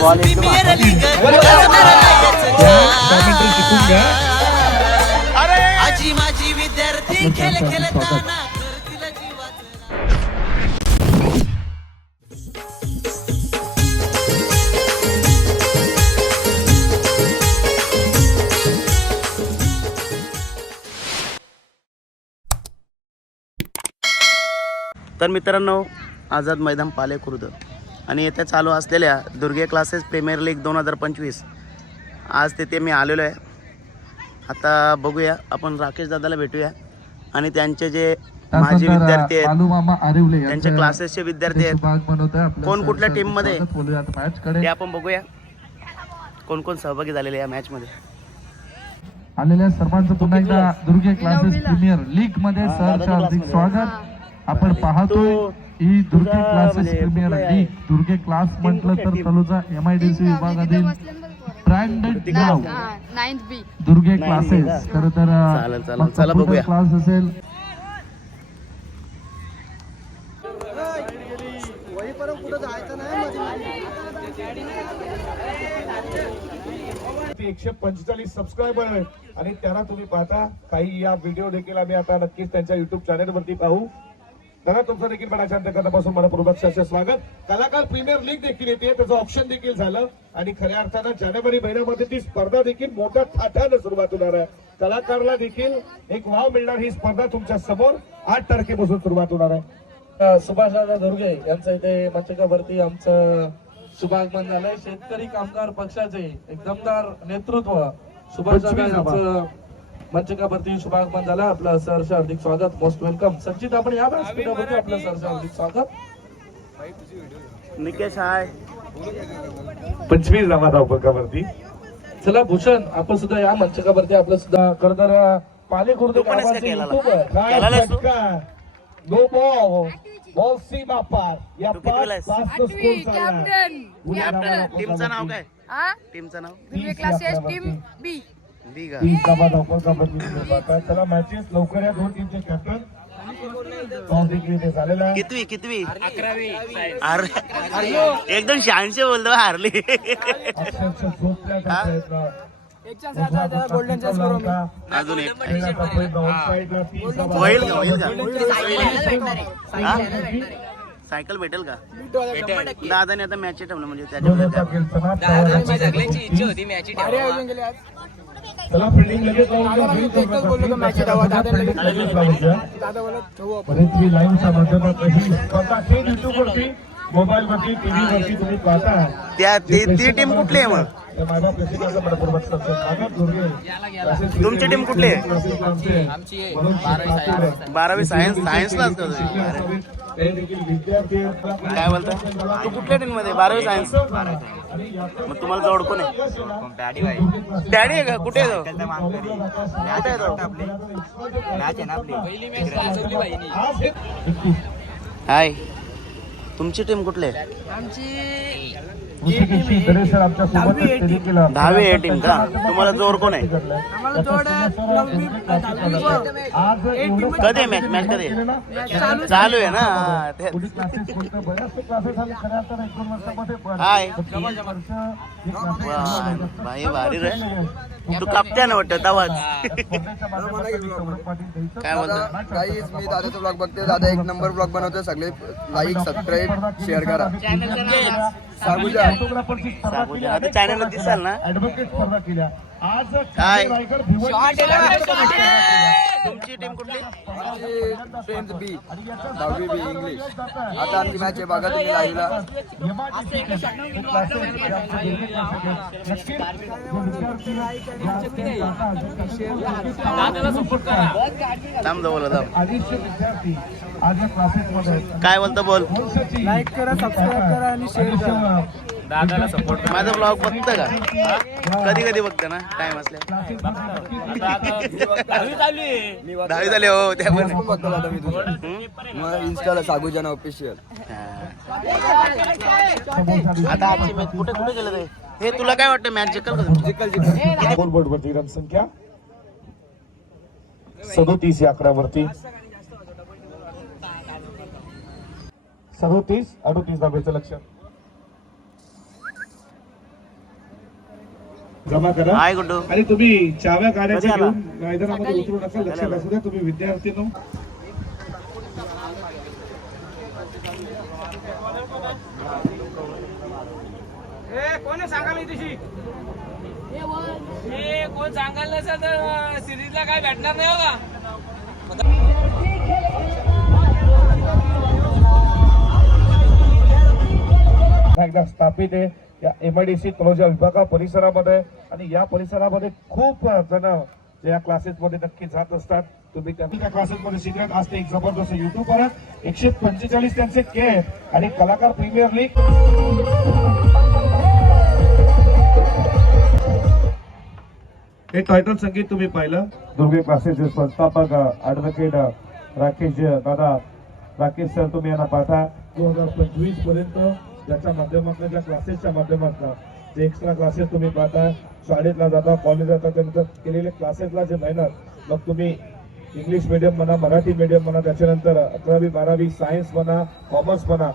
शिकून घ्या. आजी माझी विद्यार्थी खेळ खेळताना करतील जीवाचं. तर मित्रांनो, आझाद मैदान पाले खुर्द आणि येथे चालू असलेल्या दुर्गे क्लासेस प्रीमियर लीग 2025 आज तिथे मी आलेलो आहे. आता बघूया, आपण राकेश दादाला भेटूया आणि त्यांचे जे माजी विद्यार्थी आहेत, त्यांच्या क्लासेसचे विद्यार्थी आहेत, कोण कुठल्या टीममध्ये ते आपण बघूया, कोण कोण सहभागी झालेले या मॅचमध्ये. आलेल्या सर्वांचं पुन्हा एकदा दुर्गे क्लासेस प्रीमियर लीग मध्ये सहर्ष हार्दिक स्वागत. आपण पाहतोय ही दुर्गे क्लासेस प्रीमियर लीग. दुर्गे क्लास म्हटलं तर तलोजा MIDC विभागातील ब्रँडेड नाव 9th B दुर्गे क्लासेस. खरं तर चला बघूया. क्लास असेल 145 सबस्क्रायबर आहे आणि त्यांना तुम्ही पाहता. काही या व्हिडिओ देखील आम्ही आता नक्कीच त्यांच्या युट्यूब चॅनल वरती पाहू. दादा, तुमचं देखील मनाच्या अंतकरणापासून मनपूर्वक स्वागत. कलाकार प्रीमियर लीग देखील येते, त्याचं ऑप्शन देखील झालं आणि खऱ्या अर्थानं जानेवारी महिन्यामध्ये ती स्पर्धा देखील मोठ्या थाटानं सुरुवात होणार आहे. कलाकारला देखील एक वाव मिळणार. ही स्पर्धा तुमच्या समोर 8 तारखेपासून सुरुवात होणार आहे. सुभाषदादा दुर्गे यांचं इथे मंचकावरती आमचं शुभागमन झालंय. शेतकरी कामगार पक्षाचे एक दमदार नेतृत्व सुभाषदादा यांचं मंचकावरती शुभागमन झालं. आपलं सहर्ष हार्दिक स्वागत. Most welcome. संचित, आपण या व्यासपीठावरती आपलं सहर्ष हार्दिक स्वागत. निकेश हाय. 25 जमा धावपकावरती. चला भूषण, आपण सुद्धा या मंचकावरती आपलं सुद्धा खरं तर पाले खुर्द गावाचे युट्यूब आहे. नो बॉल सीमा पार या पाच टीमचं नाव काय? टीमचं नाव दुर्गे क्लासेस टीम B. लीग. चला मॅचेस लवकर या. 2 टीमचे कॅप्टन झालेला आहे. कितवी 11वी. अरे एकदम 86 बोलतो, हारली. अक्षरशः झोपल्या अजून एक सायकल भेटेल का? दादाने आता मॅच ठेवलं म्हणजे त्याच्यामध्ये चला फिल्डिंग लगेच लाईनच्या माध्यमातून ही स्पर्धा थेट युट्यूबवरती, मोबाईलवरती, टीव्हीवरती तुम्ही पाहता. ती टीम कुठली आहे मग? तुमची टीम कुठली आहे? 12वी सायन्सला असतो. काय बोलता तू? कुठल्या टीम मध्ये? 12वी सायन्स. मग तुम्हाला जवळ कोण आहे? डॅडी आहे का? कुठे आहे तो? कुठे आहे तो? हाय, तुमची टीम कुठली आहे? आमची 10वी आहे टीम का? तुम्हाला जोर कोण आहे? आम्हाला जोड कधी मॅच कधी चालू आहे ना? हाय भाई, भारी रे. तू कापत्यानं वाटत आवाज. काय बोलतो? गाईज, मी दादाचा ब्लॉग बघते. दादा एक नंबर ब्लॉग बनवतोय. सगळे लाईक, सबस्क्राईब, शेअर करा. सागुजा आता चॅनल दिसाल ना. काय तुमची टीम कुठली? फ्रेंड्स B, 10वी B इंग्लिश. आता आमची मॅच आहे, बघा तुम्ही लाईव्हला. थांब जवळ थांब. काय बोलतो बोल. लाईक करा, सबस्क्राईब करा आणि शेअर करा. दादाला सपोर्ट. माझा ब्लॉग बघतं का? कधी कधी बघतं ना, टाइम असल्या. 10वी झाली हो. त्या पण बघतो दादा मी तुझं. मग इन्स्टाला सागुजाना ऑफिशियल. आता आजची मॅच कुठे कुठे गेलं ते? हे तुला काय वाटतं, मॅच जिंकल का? जिंकल. बोर्डवरती रन संख्या 37 या आकड्यावरती. 37, 38 धाब्याचं लक्ष. जमा करा हाय गुड्डू. आणि तुम्ही चाव्या गाड्याच्या कधी आला? घेऊन मैदानामध्ये उतरू नका. लक्षात असू द्या तुम्ही विद्यार्थी कोण सांगायला तशी कोण सांगायला नसेल तर सिरीजला काय भेटणार नाही का. एकदा स्थापित आहे या MIDC तळोजा विभागा परिसरामध्ये. आणि या परिसरामध्ये खूप जण या क्लासेस मध्ये नक्की जात असतात. तुम्ही त्या क्लासेस मध्ये शिकत असते. एक जबरदस्त युट्यूबर 145 त्यांचे के आणि कलाकार प्रीमियर लीग. हे टायटल संगीत तुम्ही पाहिलं. दुर्गे क्लासेसचे संस्थापक ऍडव्होकेट राकेश सर तुम्ही यांना पाहता. 2025 पर्यंत ज्याच्या माध्यमातून ज्या क्लासेसच्या माध्यमातून जे एक्स्ट्रा क्लासेस तुम्ही पाहता. शाळेतला जाता कॉलेज जाता त्यानंतर केलेले क्लासेसला जे मेहनत. मग तुम्ही इंग्लिश मीडियम म्हणा मराठी मीडियम म्हणा त्याच्यानंतर 11वी 12वी सायन्स म्हणा कॉमर्स म्हणा.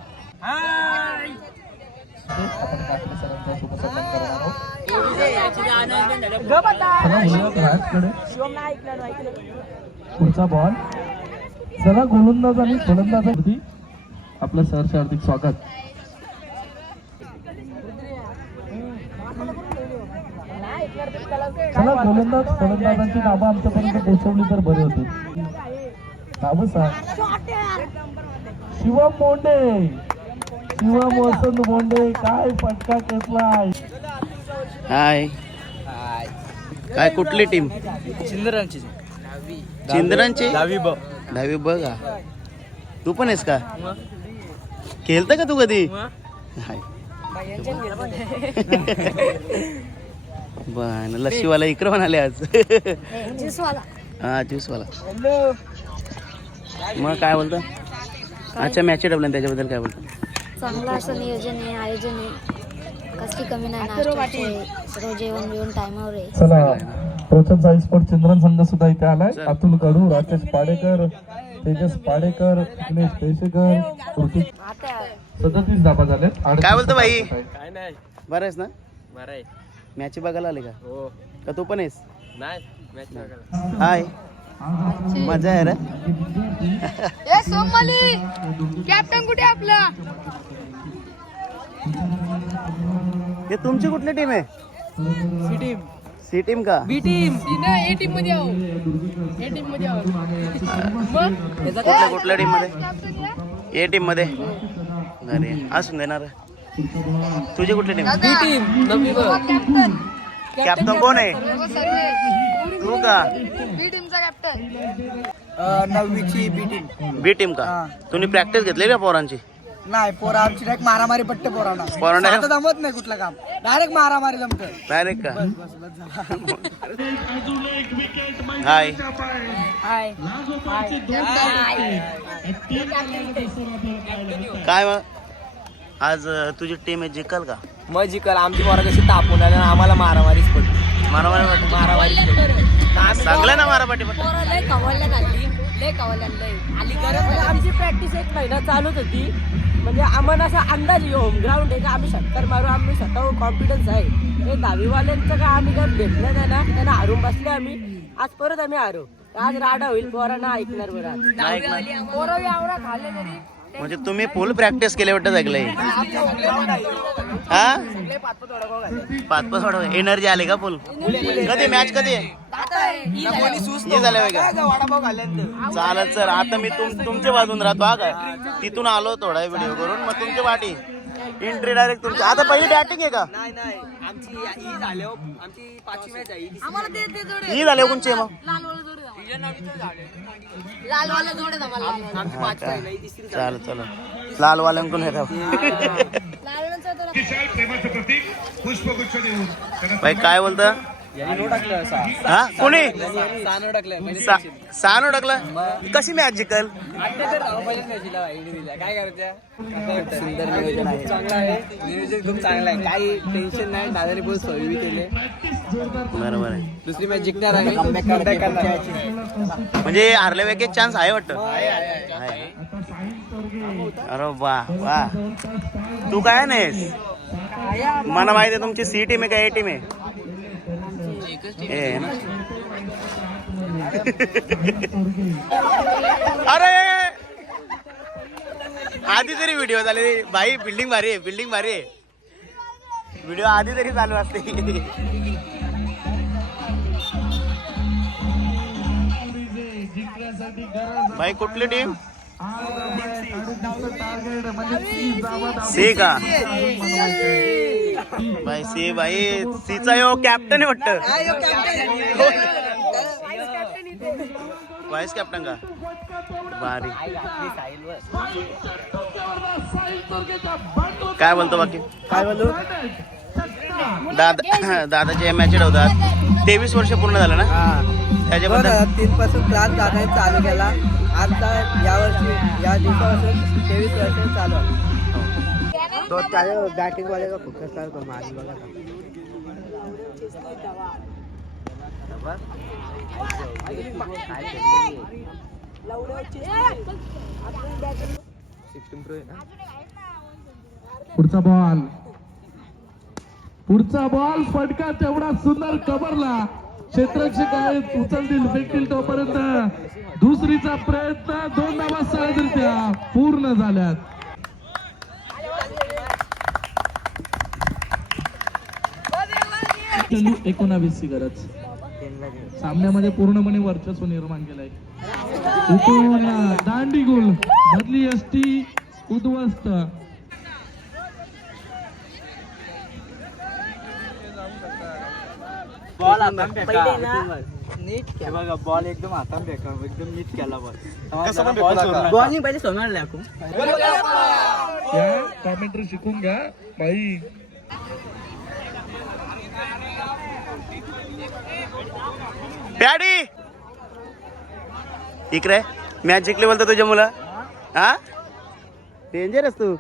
पुढचा बॉल. चला गोलंदाज आणि फलंदाजावरती आपलं सहर्ष हार्दिक स्वागत. चला गोलंदाज फलंदाजांची नावं आमच्यापर्यंत पोहोचवली तर बरे होते. नावं सांग. शिवम मोंडे. शिवम वसंत मोंडे. काय फटका खेचलाय. हाय. काय कुठली टीम. चिंद्रांची 10वी बघा. तू पण आहेस का. खेळतं का तू कधी. हाय. बरं लस्सीवाला इकडं म्हणाले आज. हा ज्यूसवाला. मग काय बोलतो. अच्छा मॅच डबल त्याच्याबद्दल काय बोलतो. चांगलं असं नियोजन आहे आयोजन आहे. कसली कमी नाही नाश्त्याची सर्व जेवण बिवण टायमावर आहे. चला प्रोचन साई स्पोर्ट चिंद्रन संघ सुद्धा इथे आलाय. अतुल कडू राकेश पाडेकर तेजस पाडेकर दिनेश पेशेकर 37 धाबा झाले. काय बोलतो भाई. काय नाही बरं आहेस ना. बरं आहे. मॅच बघायला आले का. हो का तू पण आहेस. नाही मॅच बघायला. हाय. मजा आहे रे. ए सोमाली कॅप्टन कुठे आपला. हे तुमची कुठली टीम आहे. सी टीम का. बी टीम. ए टीम मध्ये आहो. ए टीम मध्ये आहो. कुठल्या टीम मध्ये. ए टीम मध्ये. अरे असून देणार. तुझी कुठली टीम. बी टीम. कॅप्टन. कॅप्टन कोण आहे. तू का. बी टीमचा कॅप्टन. 9वीची बी टीम. बी टीम का. तुम्ही प्रॅक्टिस घेतली का पोरांची. नाही पोरा आमची डायरेक्ट मारामारी पट्टे पोरांना. पोरांना आता जमत नाही कुठलं काम. डायरेक्ट मारामारी जमतं. डायरेक्ट का. हाय. काय मग आज तुझी टीम आहे जिंकल का. मग जिकल. आमची पोरं कशी तापून आली आणि आम्हाला मारामारीच पडली. मारामारी वाटत. मारामारी चांगलं ना मारामारी पण. लय कवल्या आली गरज. आमची प्रॅक्टिस 1 महिना चालूच होती. म्हणजे आम्हाला असा अंदाज होम ग्राउंड आहे का आम्ही शतकर मारू. आम्ही स्वतः कॉन्फिडन्स आहे. हे 10वीवाल्यांचं का आम्ही काय भेटलं नाही ना. त्यांना हारून बसले आम्ही. आज परत आम्ही हारू. आज राडा होईल. पोरांना ऐकणार बरं. पोरं एवढा खाल्ले तरी. म्हणजे तुम्ही फुल प्रॅक्टिस केले वाटत ऐकलंय. हा 5-5 थोडं एनर्जी आली का फुल. कधी मॅच कधी आहे. हे झालं का. चालत सर. आता मी तुमच्या बाजून राहतो. हा का तिथून आलो थोडा व्हिडिओ करून. मग तुमची वाटी एंट्री डायरेक्ट तुमची. आता पहिली बॅटिंग आहे का. नाही आमची ही झाल्यावर आमची 5वी मॅच आहे. ही झाले कोणची मग. लालवाला जोडे आमची 5वी आहे नाही तिसरी. चाल चला लाल वाल्यांकडून हे प्रेमाचं प्रतीक पुष्पगुच्छ देऊन. भाई काय बोलतं. हा कोणी सानो टाकलं. कशी मॅच जिंकल. काय करायचं. सुंदर नियोजन आहे. चांगलं आहे. नियोजन खूप चांगलं आहे. काही टेन्शन नाही. दादाने बहुत सोयी केले. बरोबर आहे. दुसरी मॅच जिंकणार आहे. कमबॅक करणार. म्हणजे हारल्या वेळी चान्स आहे वाटतं. अरे वा वा. तू काय नाहीस. मला माहिती आहे तुमची सी टीम आहे का ए टीम आहे. हे आहे ना. अरे आधी तरी व्हिडिओ झाले भाई. बिल्डिंग भारी आहे, बिल्डिंग भारी आहे. व्हिडिओ आधी तरी चालू असते. भाई कुठली टीम? सी का भाई? सी भाई, सीचा यो कॅप्टन आहे वाटतं. वाईस कॅप्टन का? भारी. काय बोलतो बाकी? काय बोलू? दादाचे मॅच होतात. 23 वर्ष पूर्ण झालं ना त्याच्याबद्दल. 3 पासून क्लास दादाने चालू केला. आता या दिवसापासून 23 वर्ष चालू आहे. तो त्याच्या बॅटिंग वाले का खूप कसा करतो मारी बघा. पुढचा बॉल फटका तेवढा सुंदर कबरला. क्षेत्ररक्षक आहेत, उचलतील फेकतील तोपर्यंत दुसरीचा प्रयत्न. 2 धावा सलगरित्या पूर्ण झाल्यात. चलू 19 ची गरज. सामन्यामध्ये पूर्णपणे वर्चस्व निर्माण केलंय. दांडी गोल मधली एसटी उद्ध्वस्त. बॉल नीट बघा. बॉल एकदम हातात फेका, एकदम नीट केला बॉल. बॉलिंग पहिले सोडणार लागू. कॉमेंट्री शिकून घ्या भाई. पॅडी इकडे मॅच जिंकली बोलतो तुझ्या मुलं. हा डेंजरस तू.